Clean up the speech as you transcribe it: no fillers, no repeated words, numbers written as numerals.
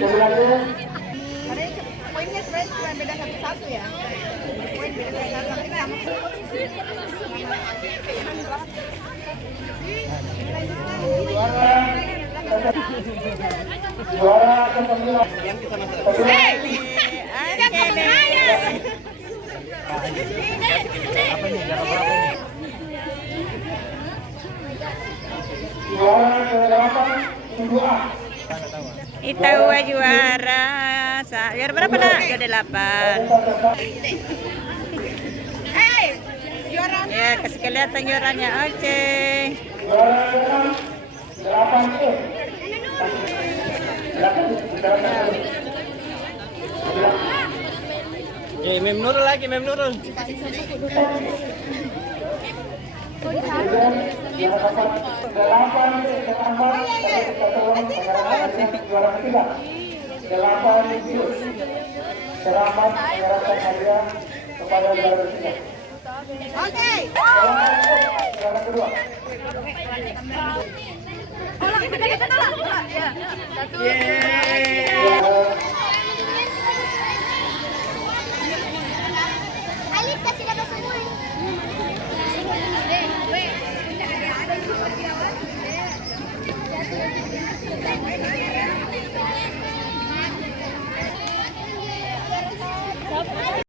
Poinnya sebenarnya cuma beda satu-satu ya. Poin beda satu tapi sama. Juara ke-9. Hei, jangan saya. Juara ke-8 Ibu A. Itawa juara. Juara berapa nak? Juara 8. Hei, juara. Ya, kasih kelihatan juaranya. Oke. Juara ke-6 8E. Mem Nurul lagi, Mem Nurul. Juara ketiga 8 Jus. Selamat menyerahkan hadiah kepada juara ketiga. Oke. Juara kedua. Ulang, kita tolak. Ya. 1.